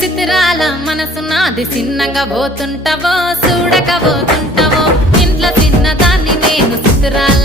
చిత్రాల మనసు నాది చిన్నగా పోతుంటావో చూడక పోతుంటావో ఇంట్లో చిన్నదాన్ని నేను చిత్రాల